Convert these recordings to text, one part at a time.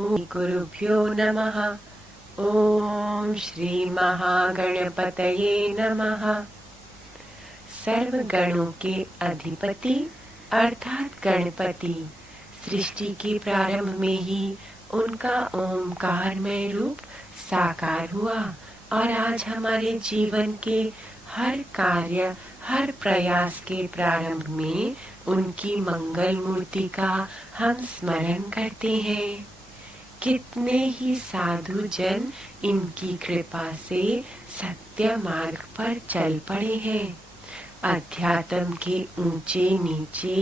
ओम गुरुभ्यो नमः। ओम श्री महागणपतये नमः। सर्व गणों के अधिपति अर्थात गणपति सृष्टि के प्रारंभ में ही उनका ओंकारमय रूप साकार हुआ और आज हमारे जीवन के हर कार्य हर प्रयास के प्रारंभ में उनकी मंगल मूर्ति का हम स्मरण करते हैं। कितने ही साधु जन इनकी कृपा से सत्य मार्ग पर चल पड़े हैं। अध्यात्म के ऊंचे नीचे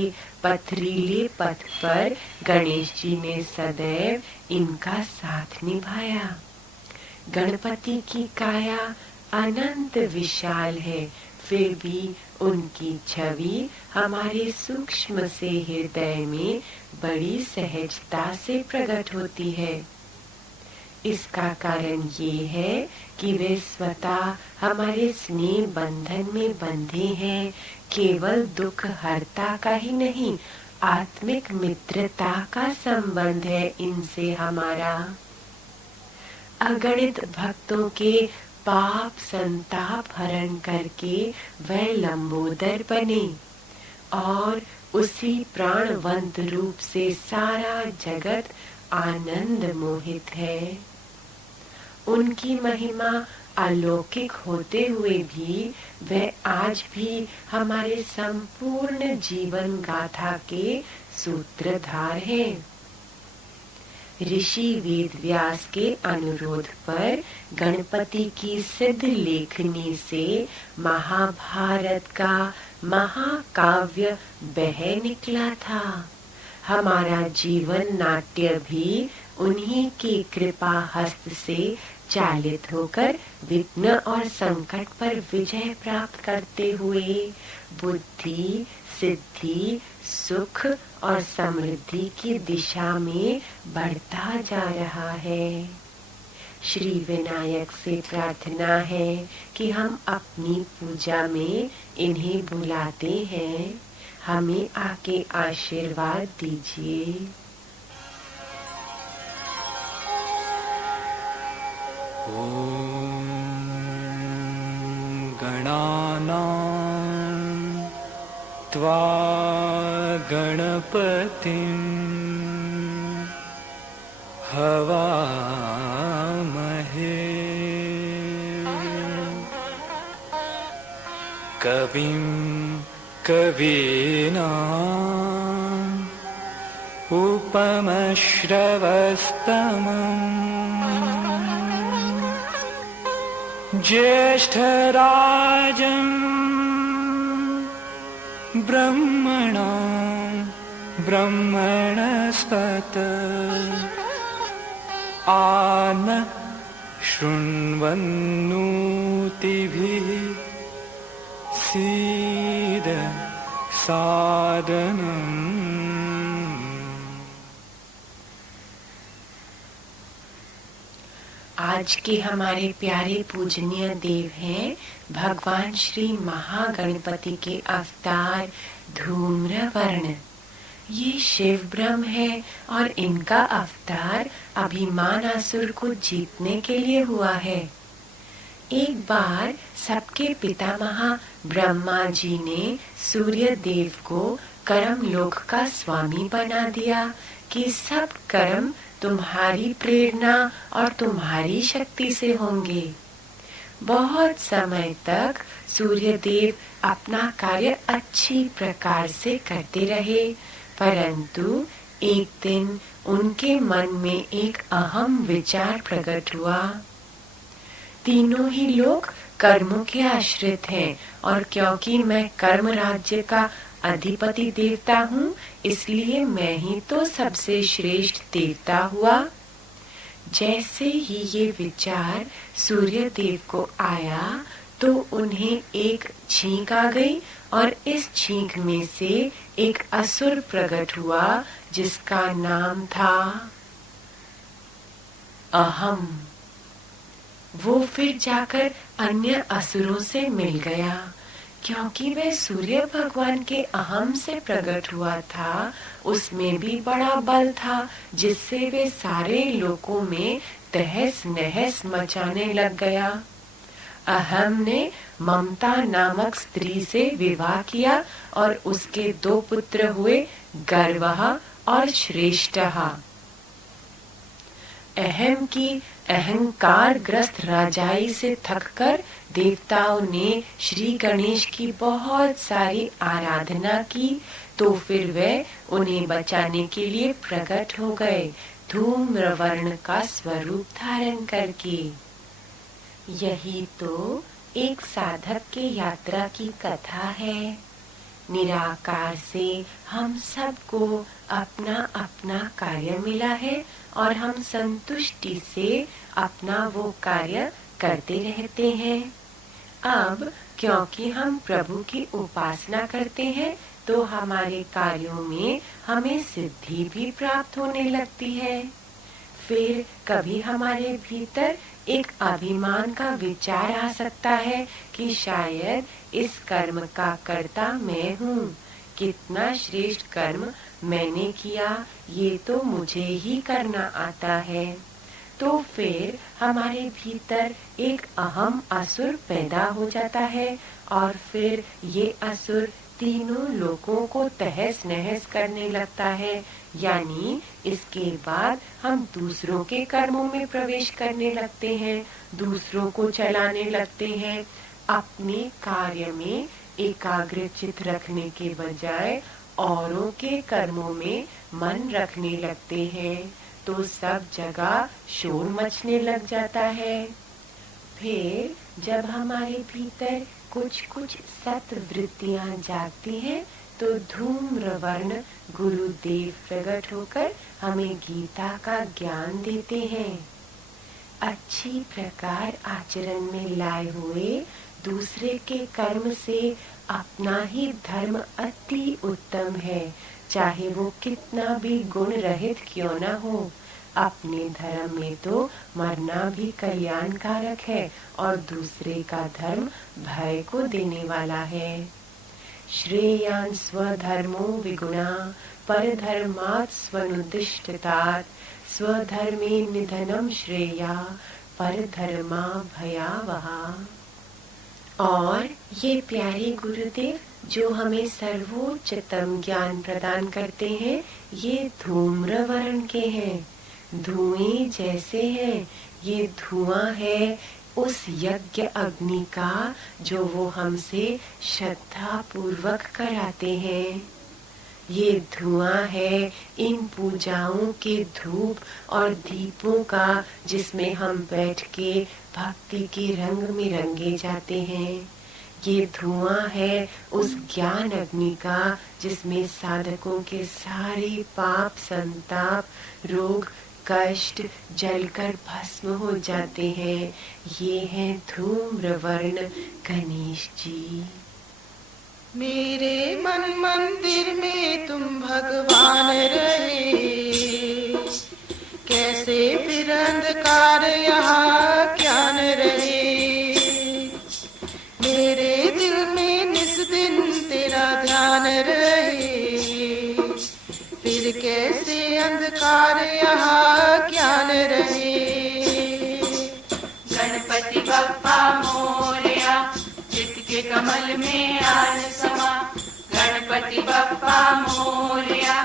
पथरीले पथ पर गणेश जी ने सदैव इनका साथ निभाया। गणपति की काया अनंत विशाल है, फिर भी उनकी छवि हमारे सूक्ष्म से हृदय में बड़ी सहजता से प्रकट होती है। इसका कारण ये है कि वे स्वतः हमारे स्नेह बंधन में बंधे हैं। केवल दुख हरता का ही नहीं, आत्मिक मित्रता का संबंध है इनसे हमारा। अगणित भक्तों के पाप संताप हरण करके वह लंबोदर बने और उसी प्राणवंत रूप से सारा जगत आनंद मोहित है। उनकी महिमा अलौकिक होते हुए भी वह आज भी हमारे संपूर्ण जीवन गाथा के सूत्रधार हैं। ऋषि वेद व्यास के अनुरोध पर गणपति की सिद्ध लेखनी से महाभारत का महाकाव्य बह निकला था। हमारा जीवन नाट्य भी उन्हीं की कृपा हस्त से चालित होकर विघ्न और संकट पर विजय प्राप्त करते हुए बुद्धि सिद्धि सुख और समृद्धि की दिशा में बढ़ता जा रहा है। श्री विनायक से प्रार्थना है कि हम अपनी पूजा में इन्हें बुलाते हैं, हमें आके आशीर्वाद दीजिए। ओम गणानां त्वा गणपतिं हवामहे कविं कवीनां उपमश्रवस्तमम् ज्येष्ठराजं ब्रह्मणस्पत आन शृण्वन्नोतिभिः सीद सादनम्। आज के हमारे प्यारे पूजनीय देव हैं भगवान श्री महागणपति के अवतार धूम्रवर्ण। ये शिव ब्रह्म है और इनका अवतार अभिमानासुर को जीतने के लिए हुआ है। एक बार सबके पितामह ब्रह्मा जी ने सूर्य देव को कर्म लोक का स्वामी बना दिया कि सब कर्म तुम्हारी प्रेरणा और तुम्हारी शक्ति से होंगे। बहुत समय तक सूर्य देव अपना कार्य अच्छी प्रकार से करते रहे, परंतु एक दिन उनके मन में एक अहम विचार प्रकट हुआ। तीनों ही लोग कर्मों के आश्रित हैं और क्योंकि मैं कर्म राज्य का अधिपति देवता हूँ, इसलिए मैं ही तो सबसे श्रेष्ठ देवता हुआ। जैसे ही ये विचार सूर्य देव को आया तो उन्हें एक छींक आ गई और इस छींक में से एक असुर प्रकट हुआ जिसका नाम था अहम। वो फिर जाकर अन्य असुरों से मिल गया। क्योंकि वह सूर्य भगवान के अहम से प्रकट हुआ था, उसमें भी बड़ा बल था, जिससे वे सारे लोकों में तहस नहस मचाने लग गया। अहम ने ममता नामक स्त्री से विवाह किया और उसके 2 पुत्र हुए, गर्वः और श्रेष्ठः। अहम की अहंकार ग्रस्त राजाई से थककर देवताओं ने श्री गणेश की बहुत सारी आराधना की, तो फिर वे उन्हें बचाने के लिए प्रकट हो गए, धूम्रवर्ण का स्वरूप धारण करके। यही तो एक साधक के यात्रा की कथा है। निराकार से हम सबको अपना अपना कार्य मिला है और हम संतुष्टि से अपना वो कार्य करते रहते हैं। अब क्योंकि हम प्रभु की उपासना करते हैं, तो हमारे कार्यों में हमें सिद्धि भी प्राप्त होने लगती है। फिर कभी हमारे भीतर एक अभिमान का विचार आ सकता है कि शायद इस कर्म का कर्ता मैं हूँ, कितना श्रेष्ठ कर्म मैंने किया, ये तो मुझे ही करना आता है। तो फिर हमारे भीतर एक अहम असुर पैदा हो जाता है और फिर ये असुर तीनों लोगों को तहस नहस करने लगता है। यानी इसके बाद हम दूसरों के कर्मों में प्रवेश करने लगते हैं, दूसरों को चलाने लगते हैं। अपने कार्य में एकाग्रचित रखने के बजाय औरों के कर्मों में मन रखने लगते हैं, तो सब जगह शोर मचने लग जाता है। फिर जब हमारे भीतर कुछ कुछ सत्वृत्तियां जागती हैं, तो धूम्रवर्ण गुरुदेव प्रकट होकर हमें गीता का ज्ञान देते हैं। अच्छी प्रकार आचरण में लाए हुए दूसरे के कर्म से अपना ही धर्म अति उत्तम है, चाहे वो कितना भी गुण रहित क्यों न हो। अपने धर्म में तो मरना भी कल्याणकारक है और दूसरे का धर्म भय को देने वाला है। श्रेयान् स्वधर्मो विगुणा परधर्मात् स्वनुदिष्टतात् स्वधर्मे निधनं श्रेया परधर्मा भयावहा। और ये प्यारे गुरुदेव जो हमें सर्वोच्चतम ज्ञान प्रदान करते हैं, ये धूम्र वर्ण के हैं, धुएं जैसे हैं। ये धुआं है उस यज्ञ अग्नि का जो वो हमसे श्रद्धा पूर्वक कराते हैं। ये धुआं है इन पूजाओं के धूप और दीपों का, जिसमें हम बैठ के भक्ति के रंग में रंगे जाते हैं। ये धुआं है उस ज्ञान अग्नि का, जिसमें साधकों के सारे पाप, संताप, रोग, कष्ट जलकर भस्म हो जाते हैं। ये हैं धूम्रवर्ण गणेश जी। मेरे मन मंदिर में तुम भगवान रहे, कैसे फिर अंधकार यहाँ क्या न रहे। मेरे दिल में निस दिन तेरा ध्यान रहे, फिर कैसे अंधकार यहाँ क्या न रहे। गणपति बप्पा मोरया, चित्त के कमल में आन समा। गणपति बप्पा मोरया,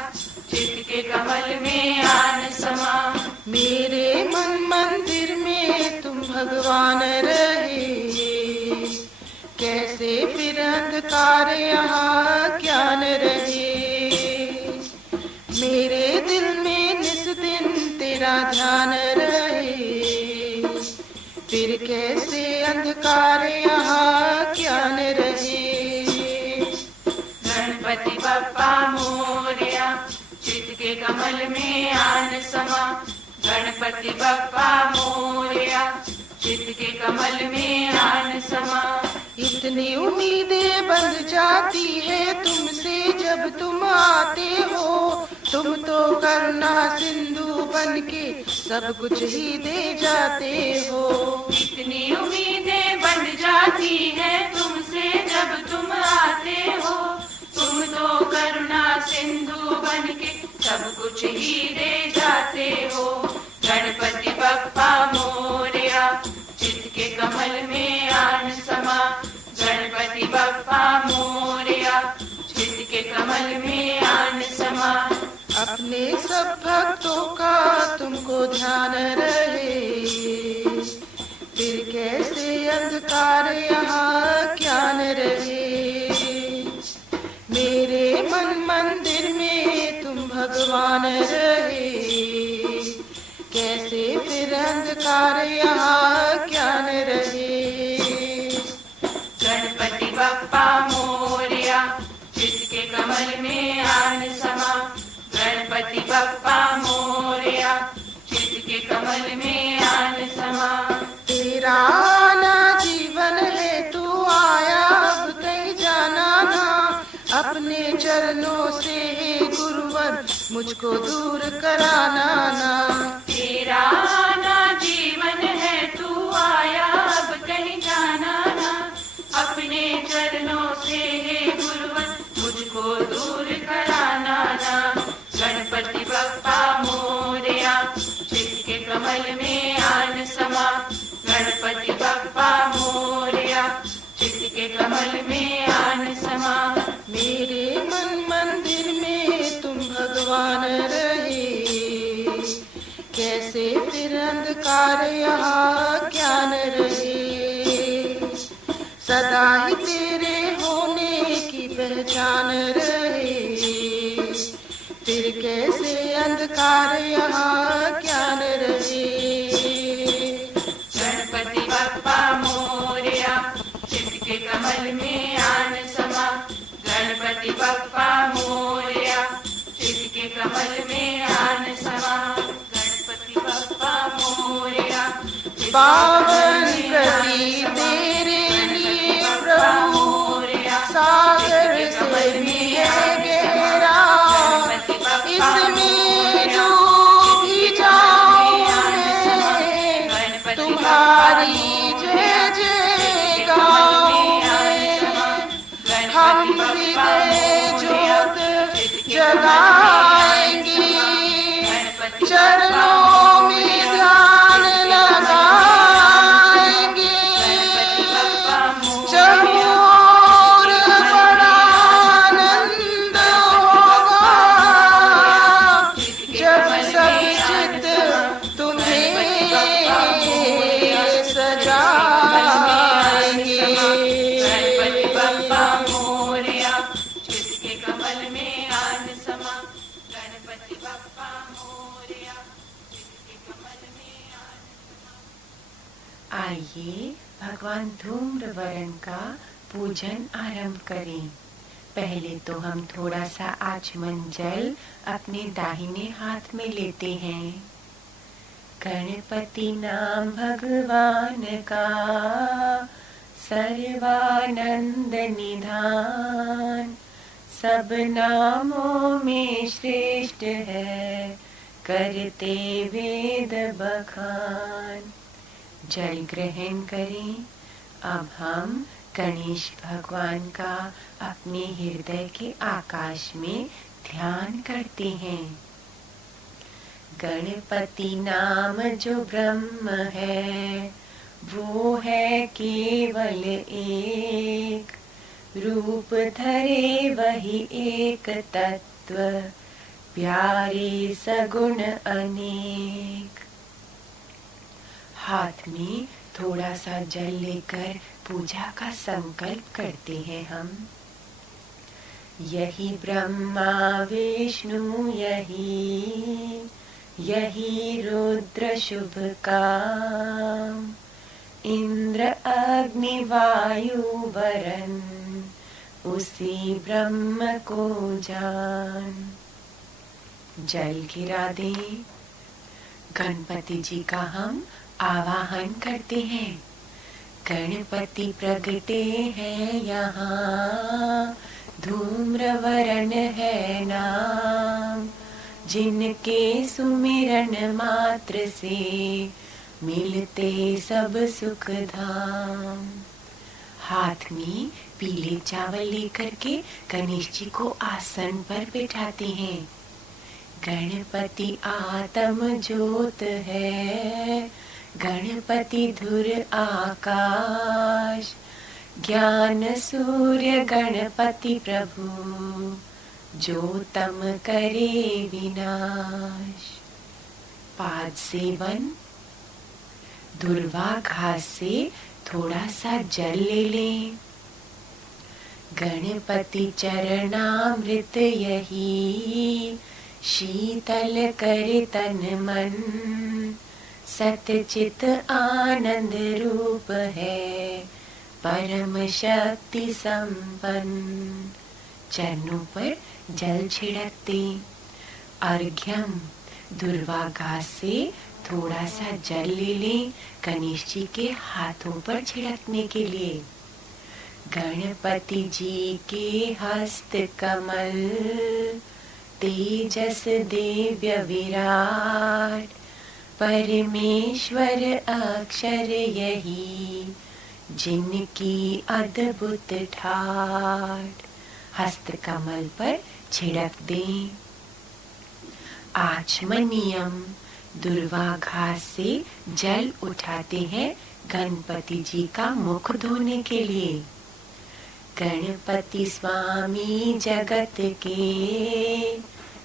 चित्त के कमल में आन समा। मेरे मन मंदिर में तुम भगवान रहे, कैसे फिर अंधकार यहाँ क्या न रहे। मेरे दिल में निस दिन तेरा ध्यान रहे, फिर कैसे अंधकार यहाँ क्या न रहे। गणपति बप्पा मोरया, चित्त के कमल में आन समा। गणपति बप्पा मोरया, चित्त के कमल में आन समा। इतनी उम्मीदें बंध जाती है तुमसे जब तुम आते हो। तुम तो करुणा सिंधु बनके सब कुछ ही दे जाते हो। इतनी उम्मीदें बंध जाती है तुमसे जब तुम करुणा सिंधु बनके सब कुछ ही दे जाते हो। गणपति बप्पा मोरया, चित्त के कमल में आन समा। गणपति बप्पा मोरया, चित्त के कमल में आन समा। अपने सब भक्तों का तुमको ध्यान रहे, फिर कैसे अंधकार यहाँ ज्ञान रहे। मेरे मन मंदिर में तुम भगवान रहे, कैसे फिर अंधकार यहाँ ज्ञान रहे। गणपति बप्पा मोरया, चित्त के कमल में आन समा। गणपति बप्पा मोरया, चित्त के कमल में आन समा। तेरा आना जीवन है, तू आया अब कहीं जाना ना। अपने चरणों से गुरुवर मुझको दूर कराना ना। तेरा आना जीवन है, तू आया अब कहीं जाना ना। अपने चरणों से गुरुवर मुझको दूर कराना ना। गणपति बप्पा मोरया, चित्त के कमल में आन समा। गणपति बप्पा मोरया, चित्त के कमल में आन समा। मेरे मन मंदिर में तुम भगवान रहे, कैसे फिर अंधकार यहाँ ज्ञान रहे। सदा ही तेरे होने की पहचान रहे, फिर कैसे अंधकार यहाँ ज्ञान रहे। गणपति बप्पा मोरया, चित्त के कमल में आन समा। गणपति बप्पा मोरया, चित्त के कमल में आन समा। गणपति बप्पा मोरया, पावन प्रति तेरे लिए प्रभु, सागर से भी है गहरा। इसमें जो भी जाऊं मैं, तुम्हारी जय जय गाऊं मैं। हम हृदय ज्योत जगाएंगे, चरणों में ध्यान लगाएंगे। चहुओर बड़ा आनंद होगा, जब सब चित्त तुम्हें सजाएंगे। गणपति बप्पा मोरया, चित्त के कमल में आन समा। गणपति बप्पा मोरया, चित्त के कमल में आन समा। आइए भगवान धूम्रवरण का पूजन आरंभ करें। पहले तो हम थोड़ा सा आचमन जल अपने दाहिने हाथ में लेते हैं। गणपति नाम भगवान का सर्वानंद निधान, सब नामों में श्रेष्ठ है, करते वेद बखान। जल ग्रहण करें। अब हम गणेश भगवान का अपने हृदय के आकाश में ध्यान करते हैं। गणपति नाम जो ब्रह्म है, वो है केवल एक, रूप धरे वही एक तत्व, प्यारे सगुण अनेक। हाथ में थोड़ा सा जल लेकर पूजा का संकल्प करते हैं हम। यही ब्रह्मा विष्णु यही रुद्र शुभ काम, इंद्र अग्नि वायु वरण, उसी ब्रह्म को जान। जल गिरा दे। गणपति जी का हम आवाहन करते हैं। गणपति प्रगटे हैं यहाँ, धूम्रवरण है नाम, जिनके सुमिरन मात्र से मिलते सब सुख धाम। हाथ में पीले चावल लेकर के गणेश जी को आसन पर बिठाते हैं। गणपति आत्म ज्योत है, गणपति धुर आकाश, ज्ञान सूर्य गणपति प्रभु, जो तम करे विनाश। पाद सेवन। दुर्वा घास से थोड़ा सा जल ले लें। गणपति चरणामृत यही, शीतल करे तन मन, सतचित आनंद रूप है, परम शक्ति संपन्न। चरणों पर जल छिड़कते। अर्घ्यम। दुर्वा घास से थोड़ा सा जल ले लें गणेश जी के हाथों पर छिड़कने के लिए। गणपति जी के हस्त कमल, तेजस दिव्य विराट, परमेश्वर अक्षर यही, जिनकी अद्भुत ठाठ। हस्त कमल पर छिड़क दें। आचमनियम। दुर्वा घास से जल उठाते हैं गणपति जी का मुख धोने के लिए। गणपति स्वामी जगत के,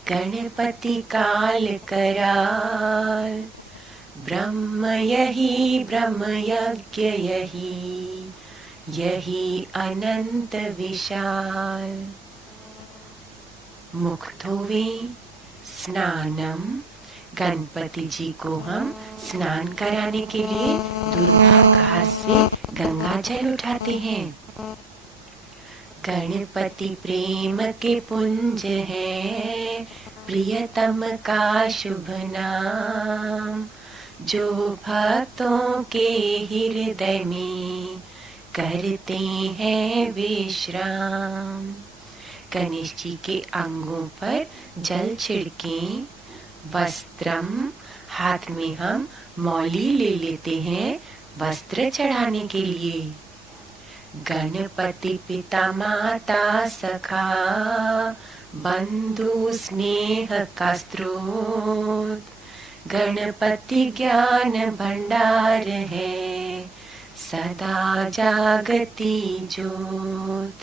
गणपति काल कराल, ब्रह्म यही ब्रह्म यज्ञ यही, यही अनंत विशाल। मुख धोवें। स्नानम। गणपति जी को हम स्नान कराने के लिए दुर्वा घास से गंगा जल उठाते हैं। गणपति प्रेम के पुंज है, प्रियतम का शुभ नाम, जो भक्तों के हृदय में करते हैं विश्राम। गणेश जी के अंगों पर जल छिड़कें। वस्त्रम। हाथ में हम मौली ले लेते हैं वस्त्र चढ़ाने के लिए। गणपति पिता माता सखा, बंधु स्नेह का स्रोत, गणपति ज्ञान भंडार है, सदा जागती ज्योत।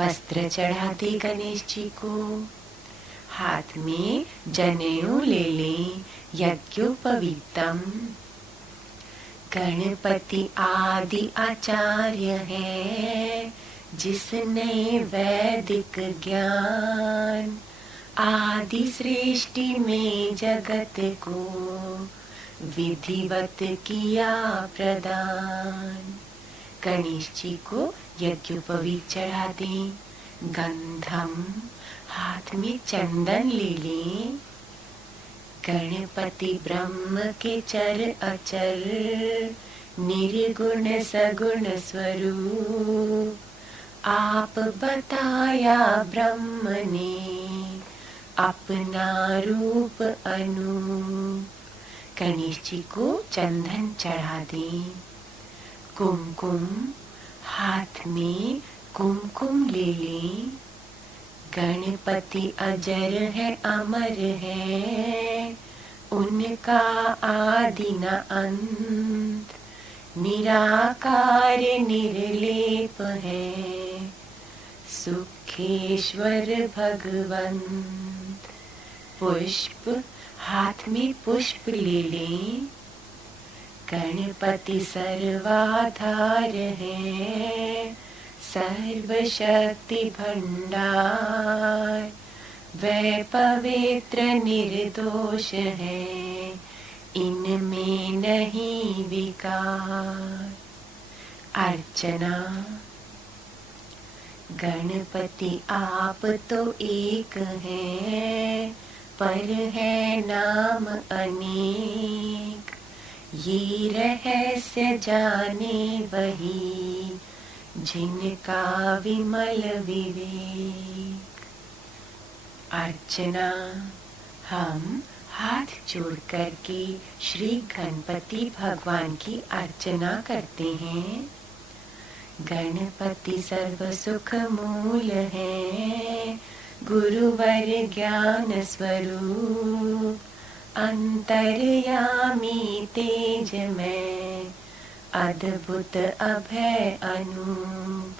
वस्त्र चढ़ाते गणेश जी को। हाथ में जनेऊ ले लें। यज्ञोपवीतम। गणपति आदि आचार्य है, जिसने वैदिक ज्ञान आदि सृष्टि में जगत को विधिवत किया प्रदान। गणेश जी को यज्ञोपवीत चढ़ा दें। गंधम। हाथ में चंदन ले लें। गणपति ब्रह्म के चर अचर, निर्गुण सगुण स्वरूप, आप बताया ब्रह्म ने अपना रूप अनूप। गणेश जी को चंदन चढ़ा दें। कुमकुम। हाथ में कुमकुम ले लें। गणपति अजर है अमर है, उनका आदि न अंत, निराकार निर्लेप है, सुखेश्वर भगवंत। पुष्प। हाथ में पुष्प ले लें। गणपति सर्वाधार है, सर्वशक्ति भंडार, वह पवित्र निर्दोष है, इनमें नहीं विकार। अर्चना। गणपति आप तो एक हैं, पर है नाम अनेक, ये रहस्य जाने वही, जिनका विमल विवेक। अर्चना। हम हाथ जोड़ करके श्री गणपति भगवान की अर्चना करते हैं। गणपति सर्व सुख मूल है, गुरुवर ज्ञान स्वरूप, अंतर्यामी तेज में, अद्भुत अभय अनूप।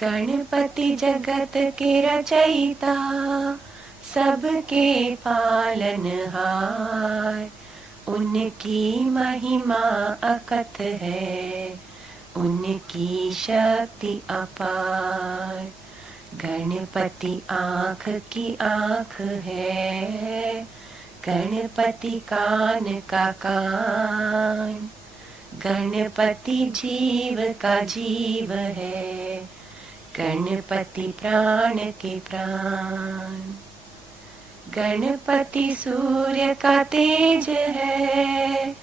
गणपति जगत के रचयिता, सबके पालनहार, उनकी महिमा अकथ है, उनकी शक्ति अपार। गणपति आँख की आँख है, गणपति कान का कान, गणपति जीव का जीव है, गणपति प्राण के प्राण। गणपति सूर्य का तेज है,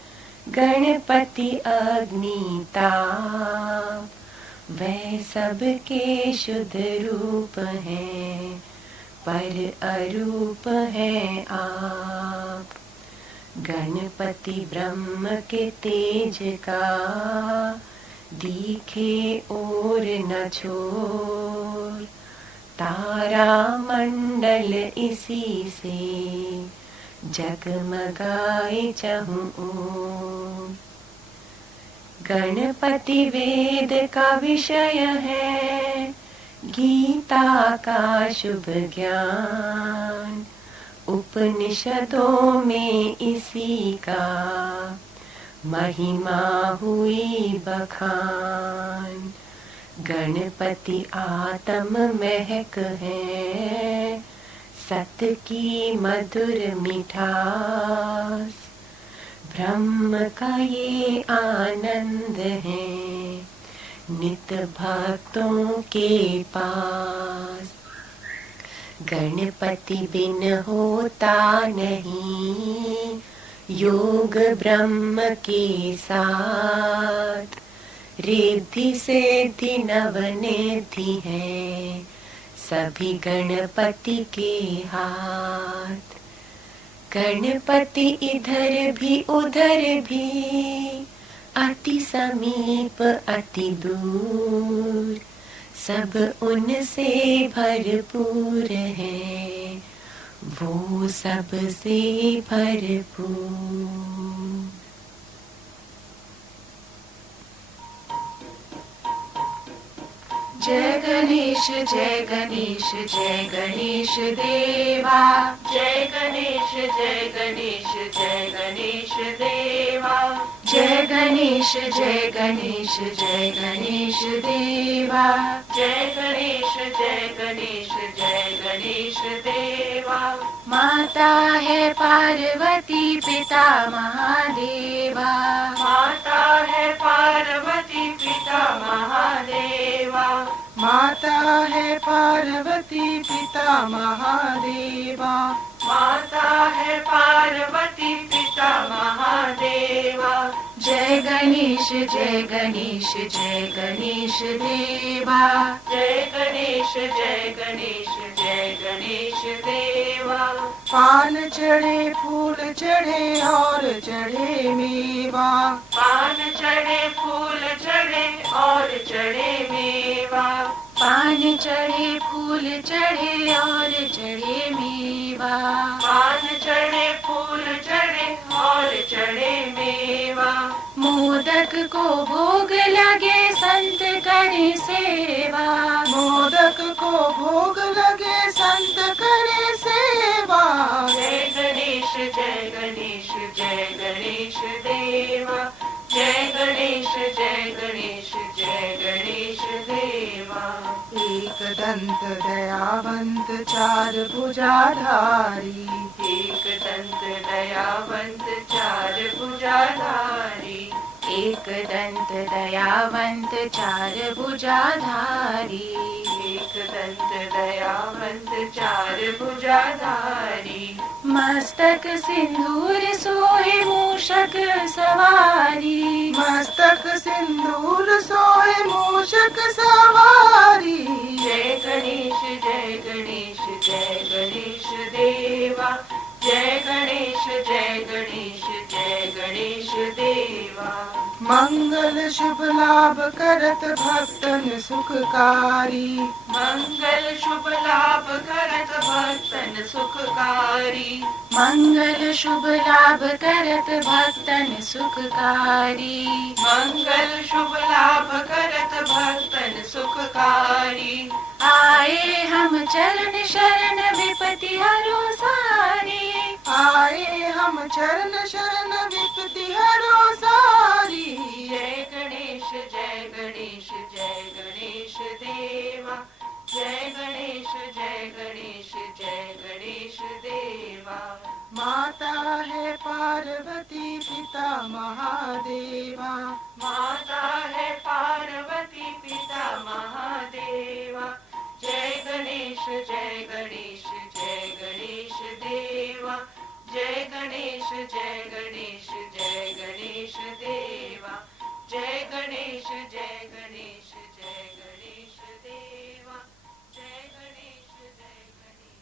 गणपति अग्नि ताप, वह सबके शुद्ध रूप हैं, पर अरूप हैं आप। गणपति ब्रह्म के तेज का, दिखे और न छोर, तारा मंडल इसी से, जगमगाए चहुं ओर। गणपति वेद का विषय है, गीता का शुभ ज्ञान, उपनिषदों में इसी का, महिमा हुई बखान। गणपति आत्म महक है, सत की मधुर मिठास, ब्रह्म का ये आनंद है, नित भक्तों के पास। गणपति बिन होता नहीं, योग ब्रह्म के साथ, रिद्धि सिद्धि नवनिधि है, सभी गणपति के हाथ। गणपति इधर भी उधर भी, अति समीप अति दूर, सब उनसे भरपूर है, वो सबसे भरपूर। जय गणेश जय गणेश जय गणेश देवा, जय गणेश जय गणेश जय गणेश देवा, जय गणेश जय गणेश जय गणेश देवा, जय गणेश जय गणेश जय गणेश देवा। माता है पार्वती पिता महादेवा, माता है पार्वती पिता महादेवा, माता है पार्वती पिता महादेवा, माता है पार्वती पिता महादेवा। जय गणेश जय गणेश जय गणेश देवा, जय गणेश जय गणेश जय गणेश देवा। पान चढ़े फूल चढ़े और चढ़े मेवा, पान चढ़े फूल चढ़े और चढ़े मेवा, पान चढ़े फूल चढ़े और चढ़े मेवा, पान चढ़े फूल चढ़े और चढ़े मेवा। मोदक को भोग लगे संत करे सेवा, मोदक को भोग लगे संत करे सेवा। जय गणेश जय गणेश जय गणेश देवा, जय गणेश जय गणेश जय गणेश देवा। एक दंत दयावंत चार भुजाधारी, एक दंत दयावंत चार भुजाधारी, एक दंत दयावंत चार भुजाधारी, एक दंत दयावंत चार भुजाधारी। मस्तक सिंदूर सोहे मूषक सवारी, मस्तक सिंदूर सोहे मूषक सवारी। जय गणेश जय गणेश जय गणेश देवा, जय गणेश जय गणेश जय गणेश देवा। मंगल शुभ लाभ करत भक्तन सुखकारी। मंगल शुभ लाभ करत भक्तन सुखकारी। मंगल शुभ लाभ करत भक्तन सुखकारी। मंगल शुभ लाभ करत भक्तन सुखकारी। आए हम चरण शरण विपति हरो सारी। आए हम चरण शरण विपति हरो सारी। जय गणेश जय गणेश जय गणेश देवा। जय गणेश जय गणेश जय गणेश देवा। माता है पार्वती पिता महादेवा। माता है पार्वती पिता महादेवा। जय गणेश जय गणेश जय गणेश देवा। जय गणेश जय गणेश जय गणेश देवा। जय गणेश जय गणेश जय गणेश देवा। जय गणेश जय गणेश।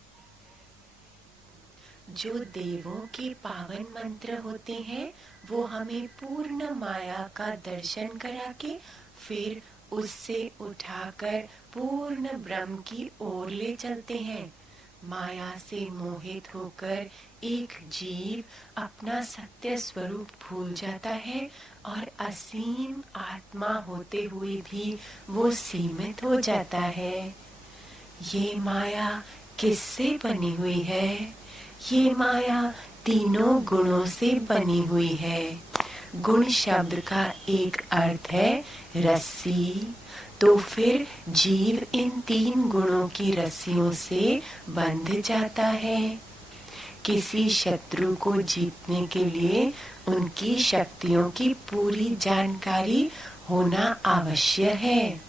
जो देवों के पावन मंत्र होते हैं वो हमें पूर्ण माया का दर्शन करा के फिर उससे उठाकर पूर्ण ब्रह्म की ओर ले चलते हैं। माया से मोहित होकर एक जीव अपना सत्य स्वरूप भूल जाता है और असीम आत्मा होते हुए भी वो सीमित हो जाता है। ये माया किससे बनी हुई है? ये माया तीनों गुणों से बनी हुई है। गुण शब्द का एक अर्थ है रस्सी, तो फिर जीव इन तीन गुणों की रस्सियों से बंध जाता है। किसी शत्रु को जीतने के लिए उनकी शक्तियों की पूरी जानकारी होना आवश्यक है।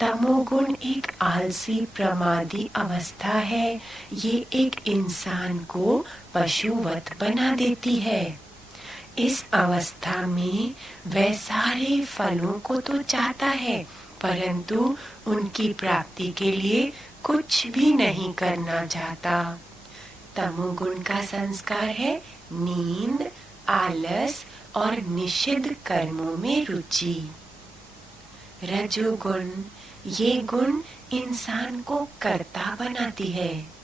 तमोगुण एक आलसी प्रमादी अवस्था है। ये एक इंसान को पशुवत बना देती है। इस अवस्था में वह सारे फलों को तो चाहता है परंतु उनकी प्राप्ति के लिए कुछ भी नहीं करना चाहता। तमोगुण का संस्कार है नींद, आलस और निषिद्ध कर्मों में रुचि। रजोगुण, ये गुण इंसान को कर्ता बनाती है।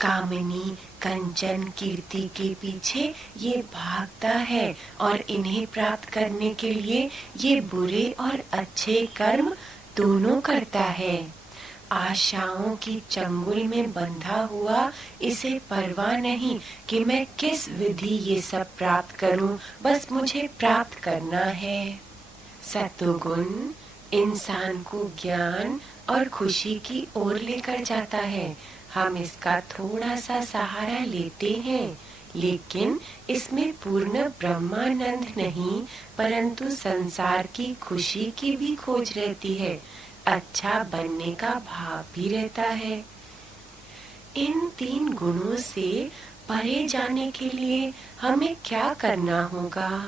कामनी, कंचन, कीर्ति के पीछे ये भागता है और इन्हें प्राप्त करने के लिए ये बुरे और अच्छे कर्म दोनों करता है। आशाओं की चंगुल में बंधा हुआ इसे परवाह नहीं कि मैं किस विधि ये सब प्राप्त करूं, बस मुझे प्राप्त करना है। सत्वगुण इंसान को ज्ञान और खुशी की ओर लेकर जाता है। हम इसका थोड़ा सा सहारा लेते हैं लेकिन इसमें पूर्ण ब्रह्मानंद नहीं परंतु संसार की खुशी की भी खोज रहती है। अच्छा बनने का भाव भी रहता है। इन तीन गुणों से परे जाने के लिए हमें क्या करना होगा?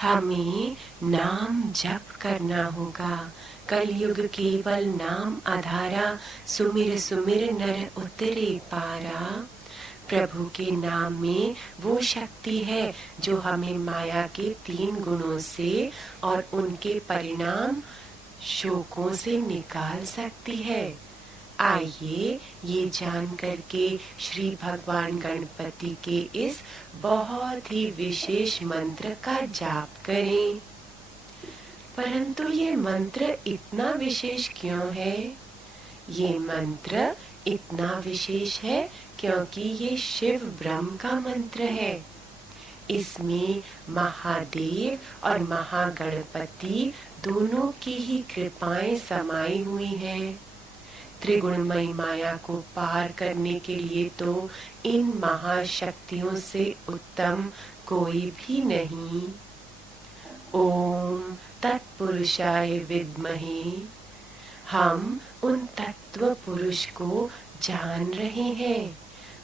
हमें नाम जप करना होगा। कलयुग केवल नाम आधारा, सुमिर सुमिर नर उतरे पारा। प्रभु के नाम में वो शक्ति है जो हमें माया के तीन गुणों से और उनके परिणाम शोकों से निकाल सकती है। आइए ये जान करके श्री भगवान गणपति के इस बहुत ही विशेष मंत्र का जाप करें। परंतु ये मंत्र इतना विशेष क्यों है? ये मंत्र इतना विशेष है क्योंकि ये शिव ब्रह्म का मंत्र है। इसमें महादेव और महागणपति दोनों की ही कृपाएं समाई हुई हैं। त्रिगुणमयी माया को पार करने के लिए तो इन महाशक्तियों से उत्तम कोई भी नहीं। ओम तत्पुरुषाय विद्महे। हम उन तत्व पुरुष को जान रहे हैं।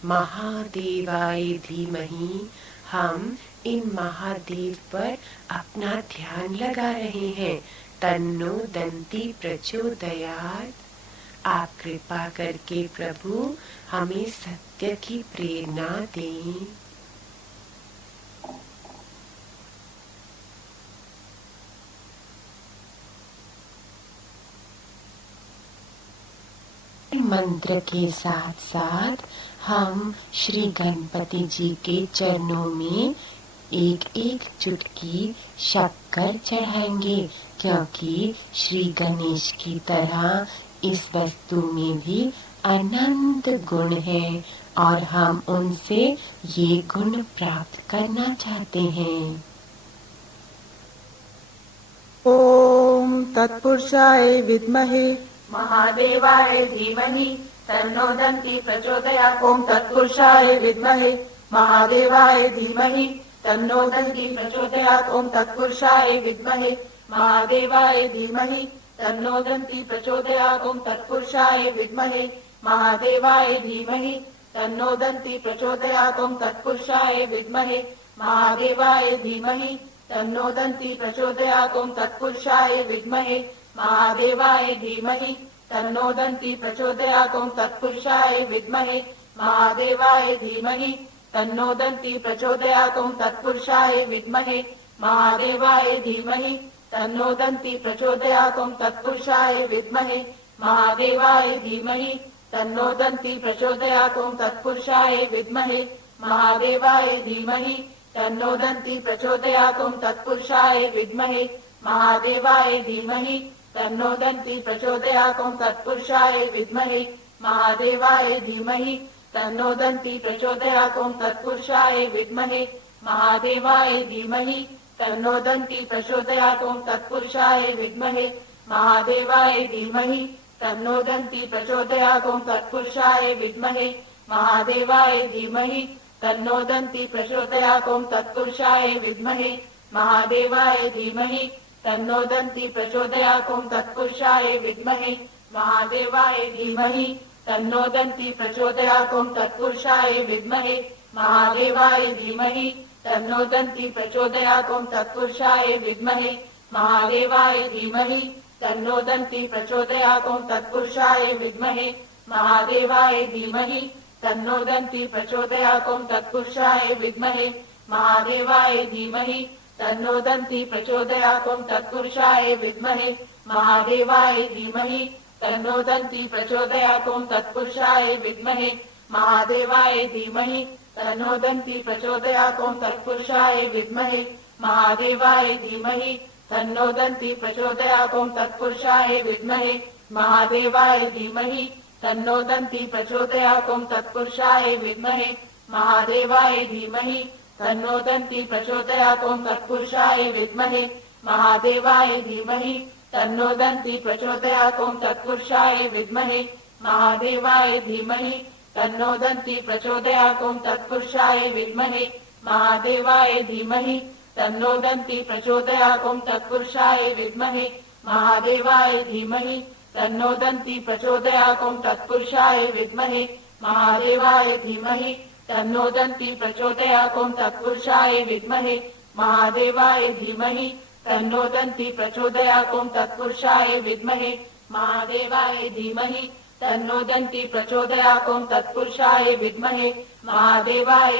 महादेवाय धीमहि। हम इन महादेव पर अपना ध्यान लगा रहे हैं। तन्नो दंती प्रचोदयात्। आप कृपा करके प्रभु हमें सत्य की प्रेरणा दें। मंत्र के साथ साथ हम श्री गणपति जी के चरणों में एक एक चुटकी शक्कर चढ़ाएंगे, क्योंकि श्री गणेश की तरह इस वस्तु में भी अनंत गुण है और हम उनसे ये गुण प्राप्त करना चाहते हैं। ओम तत्पुरुषाय विद्महे महादेवाय धीमहि तन्नो दन्ति प्रचोदयात्। ओम तत्पुरुषाय विद्महे महादेवाय धीमहि तन्नो दन्ति प्रचोदयात्। ओम तत्पुरुषाय विद्महे महादेवाय धीमहि तन्नो दन्ति प्रचोदयात्। ओम तत्पुरुषाय विद्महे महादेवाय धीमहि तन्नो दन्ति प्रचोदयात्। ओम तत्पुरुषाय विद्महे महादेवाय धीमहि तन्नो दन्ति प्रचोदयात्। ओम तत्पुरुषाय विद्महे महादेवाय धीमहि तन्नो दन्ति प्रचोदयात्। ओम तत्पुरुषाय विद्महे महादेवाय धीमहि तन्नो दन्ति प्रचोदयात्। ओम तत्पुरुषाय विद्महे महादेवाय धीमहि तन्नो दन्ति प्रचोदयात्। ओम तत्पुरुषाय विद्महे महादेवाय धीमहि तन्नो दन्ति प्रचोदयात्। ओम तत्पुरुषाय विद्महे महादेवाय धीमहि तन्नो दन्ति प्रचोदयात्। ओम तत्पुरुषाय विद्महे महादेवाय धीमहि तन्नो दन्ति प्रचोदयात्। ओम तत्पुरुषाय विद्महे महादेवाय धीमहि तन्नो दन्ति प्रचोदयात्। ओम तत्पुरुषाय विद्महे महादेवाय धीमहि तन्नो दन्ति प्रचोदयात्। ओम तत्पुरुषाय विद्महे महादेवाय धीमहि तन्नो दन्ति प्रचोदयात्। ओम तत्पुरुषाय विद्महे महादेवाय धीमहि तन्नो दन्ति प्रचोदयात्। ओम तत्पुरुषाय विद्महे महादेवाय धीमहि तन्नो दन्ति प्रचोदयात्। ओम तत्पुरुषाय विद्महे महादेवाय धीमहि तन्नो दन्ति प्रचोदयात्। ओम तत्पुरुषाय विद्महे महादेवाय धीमहि तन्नो दन्ति प्रचोदयात्। ओम तत्पुरुषाय विद्महे महादेवाय धीमहि तन्नो दन्ति प्रचोदयात्। ओम तत्पुरुषाय विद्महे महादेवाय धीमहि तन्नो दन्ति प्रचोदयात्। ओम तत्पुरुषाय विद्महे महादेवाय धीमहि तन्नो दन्ति प्रचोदयात्। ओम तत्पुरुषाय विद्महे महादेवाय धीमहि तन्नो दन्ति प्रचोदयात्। ओम तत्पुरुषाय विद्महे महादेवाय धीमहि तन्नो दन्ति प्रचोदयात्। ओम तत्पुरुषाय विद्महे महादेवाय धीमहि तन्नो दन्ति प्रचोदयात्। ओम तत्पुरुषाय विद्महे महादेवाय धीमहि तन्नो दन्ति प्रचोदयात्। ओम तत्पुरुषाय विद्महे महादेवाय धीमहि तन्नो दन्ति प्रचोदयात्। ओम तत्पुरुषाय विद्महे महादेवाय धीमहि तन्नो दन्ति प्रचोदयात्। ओम तत्पुरुषाय विद्महे महादेवाय धीमहि तन्नो दन्ति प्रचोदयात्। ओम तत्पुरुषाय विद्महे महादेवाय धीमहि तन्नो दन्ति प्रचोदयात्। ओम तत्पुरुषाय विद्महे महादेवाय धीमहि तन्नो दन्ति प्रचोदयात्। ओम तत्पुरुषाय विद्महे महादेवाय धीमहि तन्नो दन्ति प्रचोदयात्। ओम तत्पुरुषाय विद्महे महादेवाय धीमहि तन्नो दन्ति प्रचोदयात्। ओम तत्पुरुषाय विद्महे महादेवाय धीमहि तन्नो दन्ति प्रचोदयात्। ओम तत्पुरुषाय विद्महे महादेवाय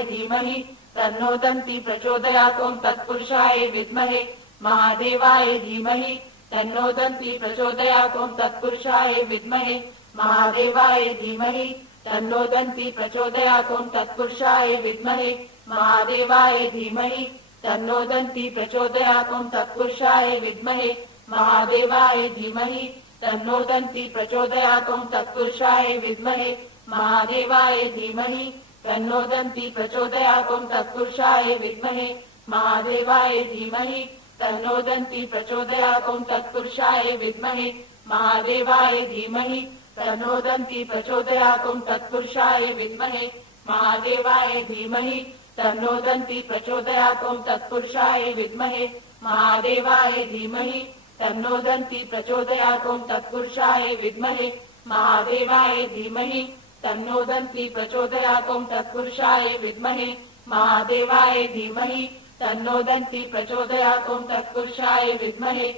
धीमहि तन्नो दन्ति प्रचोदयात्। ओम तत्पुरुषाय विद्महे महादेवाय धीमहि तन्नो दन्ति प्रचोदयात्। ओम तत्पुरुषाय विद्महे महादेवाय धीमहि तन्नो दन्ति प्रचोदयात्। ओम तत्पुरुषाय विद्महे महादेवाय धीमहि तन्नो दन्ति प्रचोदयात्। ओम तत्पुरुषाय विद्महे महादेवाय धीमहि तन्नो दन्ति प्रचोदयात्। ओम तत्पुरुषाय विद्महे महादेवाय धीमहि तन्नो दन्ति प्रचोदयात्। ओम तत्पुरुषाय विद्महे महादेवाय धीमहि तन्नो दन्ति प्रचोदयात्। ओम तत्पुरुषाय विद्महे महादेवाय धीमहि तन्नो दन्ति प्रचोदयात्। ओम तत्पुरुषाय विद्महे महादेवाय धीमहि तन्नो दन्ति प्रचोदयात्। ओम तत्पुरुषाय विद्महे महादेवाय धीमहि तन्नो दन्ति प्रचोदयात्। ओम तत्पुरुषाय विद्महे महादेवाय धीमहि तन्नो दन्ति प्रचोदयात्। ओम तत्पुरुषाय विद्महे महादेवाय धीमहि तन्नो दन्ति प्रचोदयात्। ओम तत्पुरुषाय विद्महे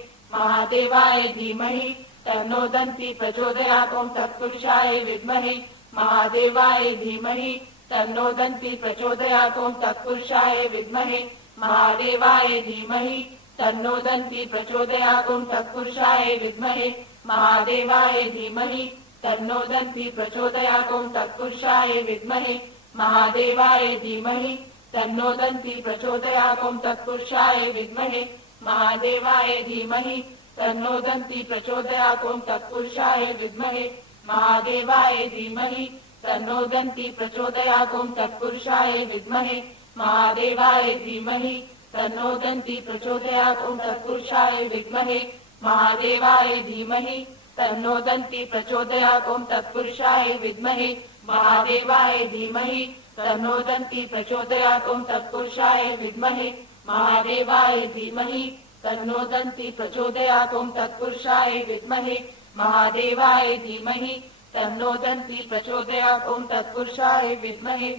महादेवाय धीमहि तन्नो दन्ति प्रचोदयात्। ओम तत्पुरुषाय विद्महे महादेवाय धीमहि तन्नो दन्ति प्रचोदयात्। ओम तत्पुरुषाय विद्महे महादेवाय धीमहि तन्नो दन्ति प्रचोदयात्। ओम तत्पुरुषाय विद्महे महादेवाय धीमहि तन्नो दन्ति प्रचोदयात् ॐ तत्पुरुषाय विद्महे महादेवाय धीमहि तन्नो दन्ति प्रचोदयात् ॐ तत्पुरुषाय विद्महे महादेवाय धीमहि तन्नो दन्ति प्रचोदयात् ॐ तत्पुरुषाय विद्महे महादेवाय धीमहि तन्नो दन्ति प्रचोदयात् ॐ तत्पुरुषाय विद्महे महादेवाय धीमहि तन्नो दन्ति प्रचोदयात् ॐ तत्पुरुषाय विद्महे महादेवाय धीमहि तन्नो दन्ति प्रचोदयात् ॐ तत्पुरुषाय विद्महे महादेवाय धीमहि तन्नो दन्ति प्रचोदयात् ॐ तत्पुरुषाय विद्महे महादेवाय धीमहि तन्नो दन्ति प्रचोदयात् ॐ तत्पुरुषाय विद्महे महादेवाय धीमहि तन्नो दन्ति प्रचोदयात् ॐ तत्पुरुषाय विद्महे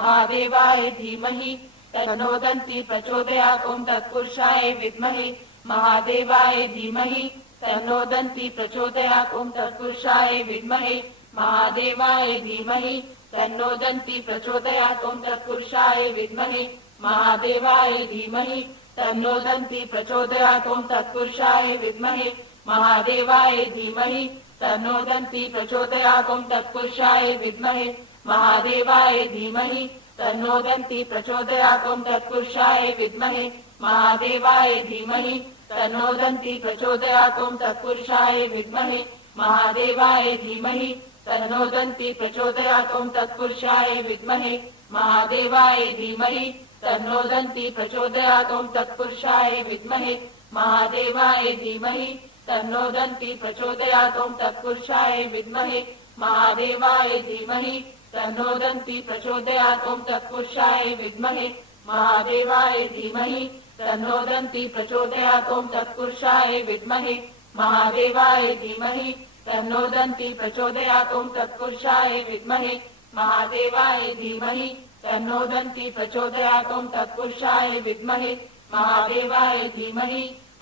महादेवाय धीमहि तन्नो दन्ति प्रचोदयात् ॐ तत्पुरुषाय विद्महे महादेवाय धीमहि तन्नो दन्ति प्रचोदयात् ॐ तत्पुरुषाय विद्महे महादेवाय धीमहि तन्नो दन्ति प्रचोदयात् ॐ तत्पुरुषाय विद्महे महादेवाय धीमहि तन्नो दन्ति प्रचोदयात् ॐ तत्पुरुषाय विद्महे महादेवाय धीमहि तन्नो दन्ति प्रचोदयात् ॐ तत्पुरुषाय विद्महे महादेवाय धीमहि तन्नो दन्ति प्रचोदयात् ॐ तत्पुरुषाय विद्महे महादेवाय धीमहि तन्नो दन्ति प्रचोदयात् ॐ तत्पुरुषाय विद्महे महादेवाय धीमहि तन्नो दन्ति प्रचोदयात् ॐ तत्पुरुषाय विद्महे महादेवाय धीमहि तन्नो दन्ति प्रचोदयात् ॐ तत्पुरुषाय विद्महे महादेवाय धीमहि तन्नो दन्ति प्रचोदयात् ॐ तत्पुरुषाय विद्महे महादेवाय धीमहि तन्नो दन्ति प्रचोदयात् ॐ तत्पुरुषाय विद्महे महादेवाय धीमहि तन्नो दन्ति प्रचोदयात् ॐ तत्पुरुषाय विद्महे महादेवाय धीमहि तन्नो दन्ति प्रचोदयात् ॐ तत्पुरुषाय विद्महे महादेवाय धीमहि तन्नो दन्ति प्रचोदयात् ॐ तत्पुरुषाय विद्महे महादेवाय धीमहि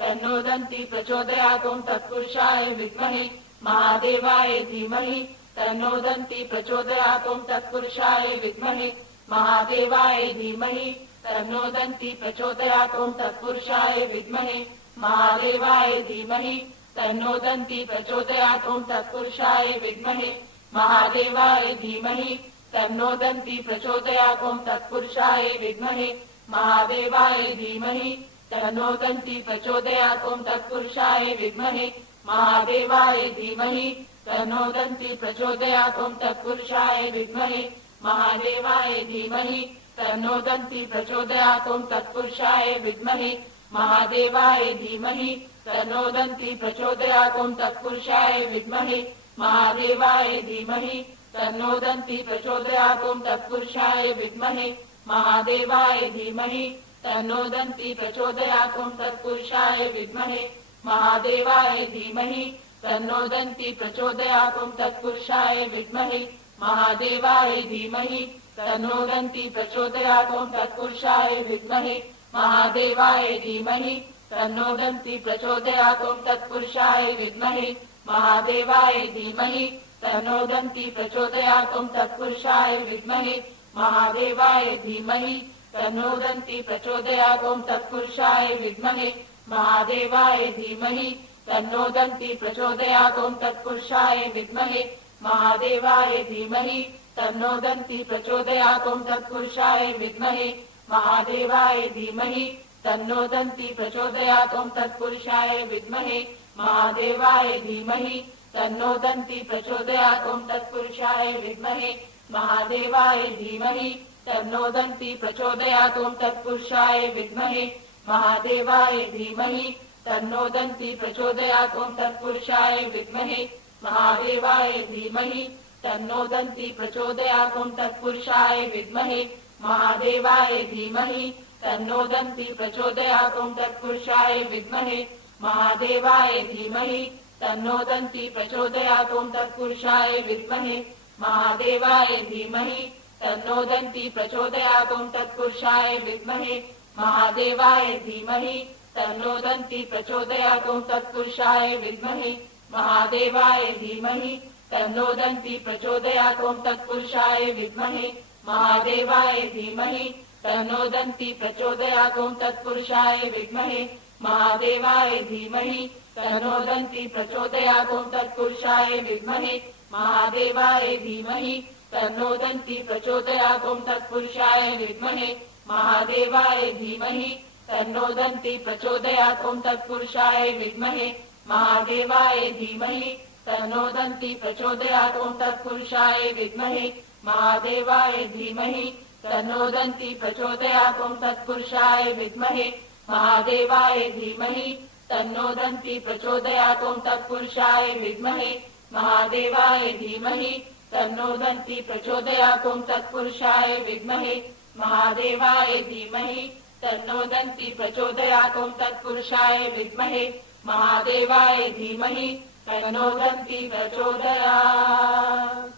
तन्नो दन्ति प्रचोदयात् ॐ तत्पुरुषाय विद्महे महादेवाय धीमहि तन्नो दन्ति प्रचोदयात् ॐ तत्पुरुषाय विद्महे महादेवाय धीमहि तन्नो दन्ति प्रचोदयात् ॐ तत्पुरुषाय विद्महे महादेवाय धीमहि तन्नो दन्ति प्रचोदयात् ॐ तत्पुरुषाय विद्महे महादेवाय धीमहि तन्नो दन्ति प्रचोदयात् ॐ तत्पुरुषाय विद्महे महादेवाय धीमहि तन्नो दन्ति प्रचोदयात् ॐ तत्पुरुषाय विद्महे महादेवाय धीमहि तन्नो दन्ति प्रचोदयात् ॐ तत्पुरुषाय विद्महे महादेवाय धीमहि तन्नो दन्ति प्रचोदयात् ॐ तत्पुरुषाय विद्महे महादेवाय धीमहि तन्नो दन्ति प्रचोदयात् ॐ तत्पुरुषाय विद्महे महादेवाय धीमहि तन्नो दन्ति प्रचोदयात् ॐ तत्पुरुषाय विद्महे महादेवाय धीमहि तन्नो दन्ति प्रचोदयात् ॐ तत्पुरुषाय विद्महे महादेवाय धीमहि तन्नो दन्ति प्रचोदयात् ॐ तत्पुरुषाय विद्महे महादेवाय धीमहि तन्नो दन्ति प्रचोदयात् ॐ तत्पुरुषाय विद्महे महादेवाय धीमहि तन्नो दन्ति प्रचोदयात् ॐ तत्पुरुषाय विद्महे महादेवाय धीमहि तन्नो दन्ति प्रचोदयात् ॐ तत्पुरुषाय विद्महे महादेवाय धीमहि तन्नो दन्ति प्रचोदयात् ॐ तत्पुरुषाय विद्महे महादेवाय धीमहि तन्नो दन्ति प्रचोदयात् ॐ तत्पुरुषाय विद्महे महादेवाय धीमहि तन्नो दन्ति प्रचोदयात् ॐ तत्पुरुषाय विद्महे महादेवाय धीमहि तन्नो दन्ति प्रचोदयात् ॐ तत्पुरुषाय विद्महे महादेवाय धीमहि तन्नो दन्ति प्रचोदयात् ॐ तत्पुरुषाय विद्महे महादेवाय धीमहि तन्नो दन्ति प्रचोदयात् ॐ तत्पुरुषाय विद्महे महादेवाय धीमहि तन्नो दन्ति प्रचोदयात् ॐ तत्पुरुषाय विद्महे महादेवाय धीमहि तन्नो दन्ति प्रचोदयात् ॐ तत्पुरुषाय विद्महे महादेवाय धीमहि तन्नो दन्ति प्रचोदयात् ॐ तत्पुरुषाय विद्महे महादेवाय धीमहि तन्नो दन्ति प्रचोदयात् ॐ तत्पुरुषाय विद्महे महादेवाय धीमहि तन्नो दन्ति प्रचोदयात् ॐ तत्पुरुषाय विद्महे महादेवाय धीमहि तन्नो दन्ति प्रचोदयात् ॐ तत्पुरुषाय विद्महे महादेवाय धीमहि तन्नो दन्ति प्रचोदयात् ॐ तत्पुरुषाय विद्महे महादेवाय धीमहि तन्नो दन्ति प्रचोदयात् ॐ तत्पुरुषाय विद्महे महादेवाय धीमहि तन्नो दन्ति प्रचोदयात् ॐ तत्पुरुषाय विद्महे महादेवाय धीमहि तन्नो दन्ति प्रचोदयात् ॐ तत्पुरुषाय विद्महे महादेवाय धीमहि तन्नो दन्ति प्रचोदयात् ॐ तत्पुरुषाय विद्महे महादेवाय धीमहि तन्नो दन्ति प्रचोदयात् ॐ तत्पुरुषाय विद्महे महादेवाय धीमहि तन्नो दन्ति प्रचोदयात् ॐ तत्पुरुषाय विद्महे महादेवाय धीमहि तन्नो दन्ति प्रचोदयात् ॐ तत्पुरुषाय विद्महे महादेवाय धीमहि तन्नो दन्ति प्रचोदयात् ॐ तत्पुरुषाय विद्महे महादेवाय धीमहि तन्नो दन्ति प्रचोदयात् ॐ तत्पुरुषाय विद्महे महादेवाय धीमहि तन्नो दन्ति प्रचोदयात्।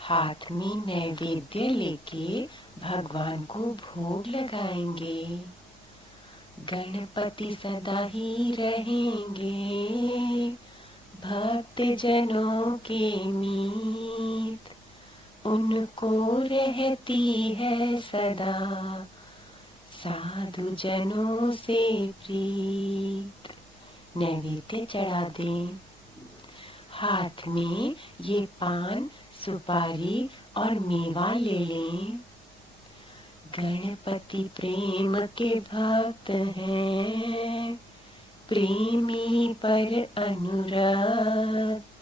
हाथ में नैवेद्य लेके भगवान को भोग लगाएंगे। गणपति सदा ही रहेंगे भक्त जनों के मीत, उनको रहती है सदा साधु जनों से प्रीत। नैवेद्य चढ़ा दें। हाथ में ये पान, सुपारी और मेवा ले लें। गणपति प्रेम के भक्त हैं, प्रेमी पर अनुरक्त,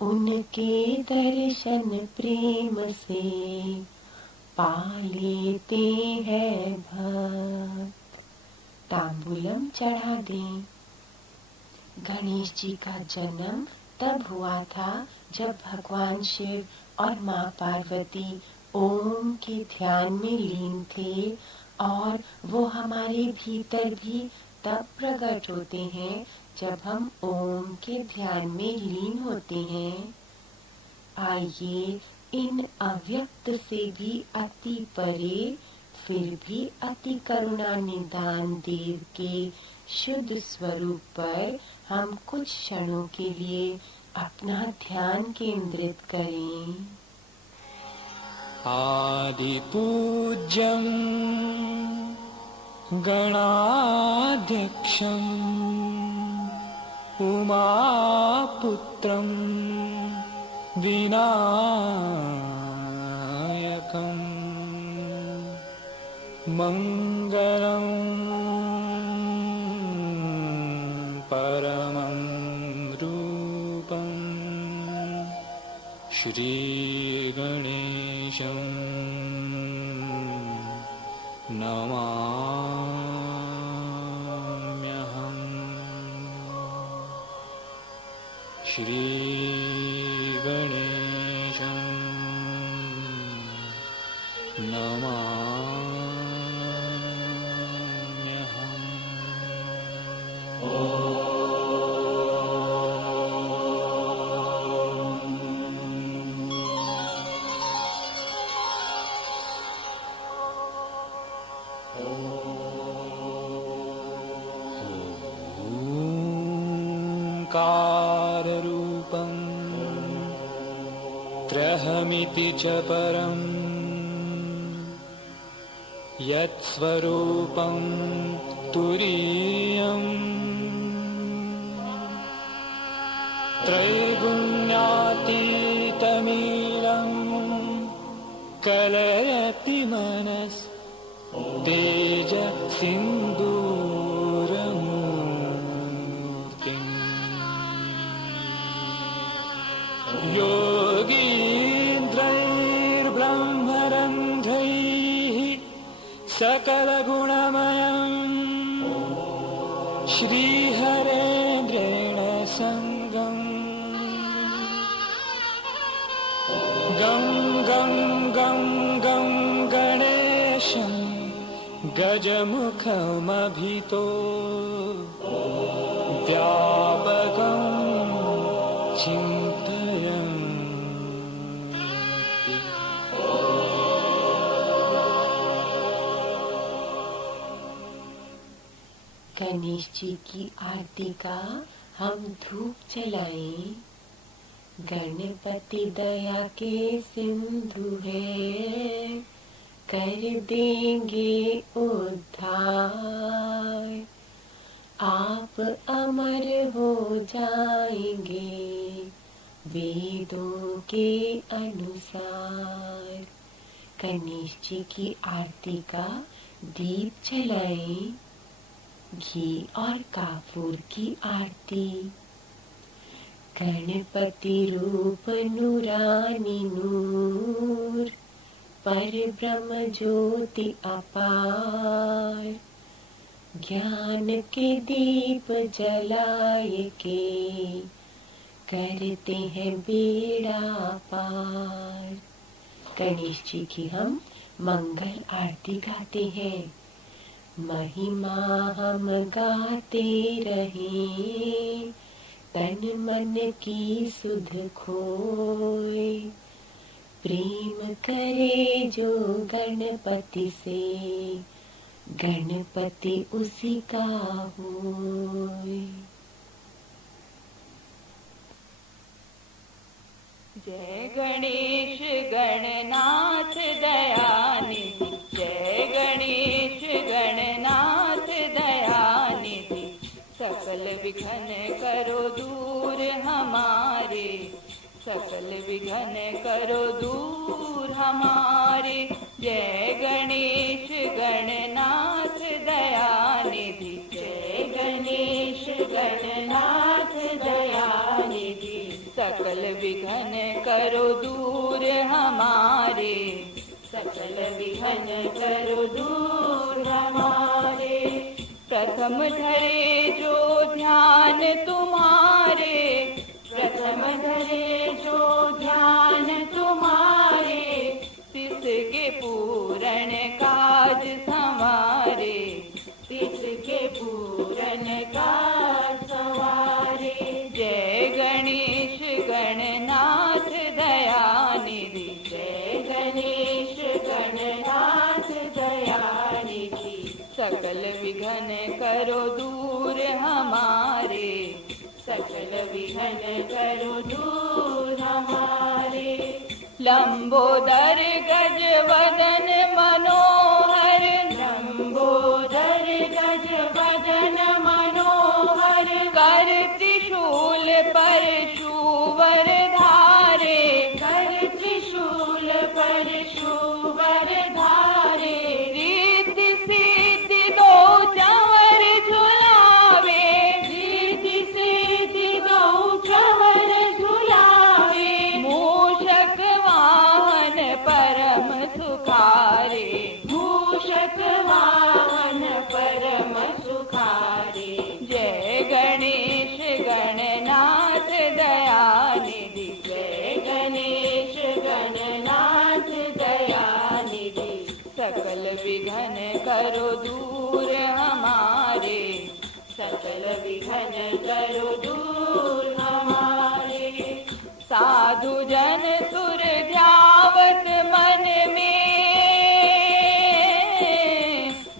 उनके दर्शन प्रेम से पा लेते हैं भक्त। तांबूलम चढ़ा दें। गणेश जी का जन्म तब हुआ था जब भगवान शिव और माँ पार्वती ओम के ध्यान में लीन थे, और वो हमारे भीतर भी तब प्रकट होते हैं जब हम ओम के ध्यान में लीन होते हैं। आइए इन अव्यक्त से भी अति परे, फिर भी अति करुणा निदान देव के शुद्ध स्वरूप पर हम कुछ क्षणों के लिए अपना ध्यान केंद्रित करें। आदिपूज्यं गणाध्यक्षं उमापुत्रं विनायकं मंगलं परमं रूपं श्री गणेशं नमाम्यहम्। श्री गणेशं नमाम्यहम्। ओंकाररूपं त्र्यहमिति च परम् यत्स्वरूपं तुरीयम् त्रैगुण्यातीतमीलं कलयति मनस् तेज सिन्दूरमूर्तिम्। योगीन्द्रैर्ब्रह्मरन्ध्रैः सकलगुणमयम् श्रीहरेन्द्रेण सङ्गम् गं गं गं गं गणेशं गजमुखमभितो व्यापकं चिन्तयन्ति। गणेश जी की आरती का हम धूप जलाएं। गणपति दया के सिंधु है, कर देंगे उद्धार। आप अमर हो जाएंगे वेदों के अनुसार। गणेश जी की आरती का दीप जलाएं, घी और कपूर की आरती। गणपति रूप नूरानी नूर, पर ब्रह्म ज्योति अपार। ज्ञान के दीप जलाए के करते हैं बेड़ा पार। गणेश जी की हम मंगल आरती गाते हैं। महिमा हम गाते रहें, तन मन की सुध खोए। प्रेम करे जो गणपति से, गणपति उसी का होए। जय गणेश गणनाथ दयानिधि, जय गणेश गणनाथ दयानिधि। सकल विघ्न करो दूर हमारे, सकल विघ्न करो दूर हमारे। जय गणेश गणनाथ दयानिधि, जय गणेश गणनाथ दयानिधि। सकल विघ्न करो दूर हमारे, सकल विघ्न करो दूर हमारे। प्रथम धरे जो ध्यान तुम्हारे, प्रथम धरे जो ध्यान तुम्हारे। तिसके पूर्ण काज संवारे, तिसके पूर्ण काज संवारे। जय गणेश गणनाथ दयानिधि, जय गणेश गणनाथ दयानिधि। सकल विघ्न करो दूर हमारे, सकल विघ्न करो दूर हमारे। लंबोदर गज वदन मनोहर, लंबोदर गज वदन मनोहर। कर त्रिशूल परशुवर धारे, कर त्रिशूल परशुवर धारे। रिद्धि सिद्धि दो चंवर झुलावे, रिद्धि सिद्धि दो चंवर झुलावे। मूषक वाहन परम सुखारे, मूषक वाहन परम सुखारे। जय गणेश गणनाथ दयानिधि, जय गणेश गणनाथ दयानिधि। सकल विघ्न करो दूर हमारे, सकल विघ्न करो दूर हमारे। साधु जन सुर ध्यावत मन में,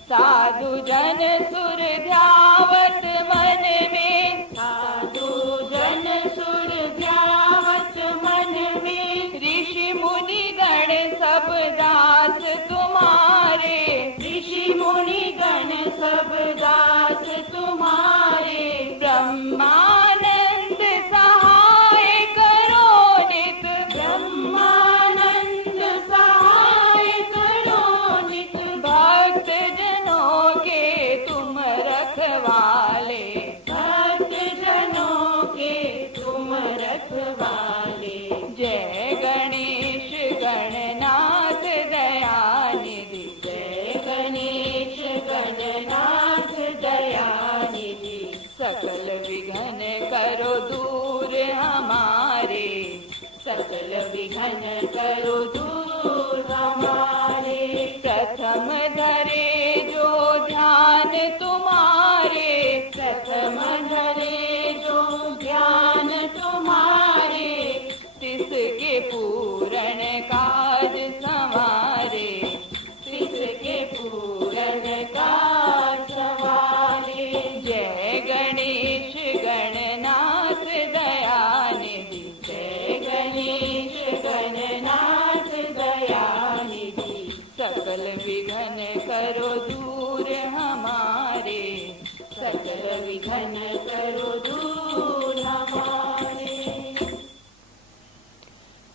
साधु जन सुर ध्यावत मन में। साधु जन सुर ध्यावत मन में। ऋषि मुनि गण सब दास तुम्हारे, ऋषि मुनि गण सब दास तुम्हारे। ब्रह्मानंद सहाय करो नित, ब्रह्मानंद सहाय करो नित। भक्त जनों के तुम रखवाले, भक्त जनों के तुम रखवाले। जय गणेश गणनाथ दयानिधि, जय गणेश गणनाथ दयानिधि। सकल विघ्न करो दूर हमारे, सकल विघ्न करो दूर हमारे। प्रथम धरे जो ध्यान तुम्हारे, प्रथम धरे जो ध्यान तुम्हारे। तिसके पूर्ण काज संवारे, तिसके पूर्ण काज संवारे। जय गणेश गणनाथ दयानिधि, जय गणेश गणनाथ दयानिधि। सकल विघ्न करो दूर हमारे, सकल विघ्न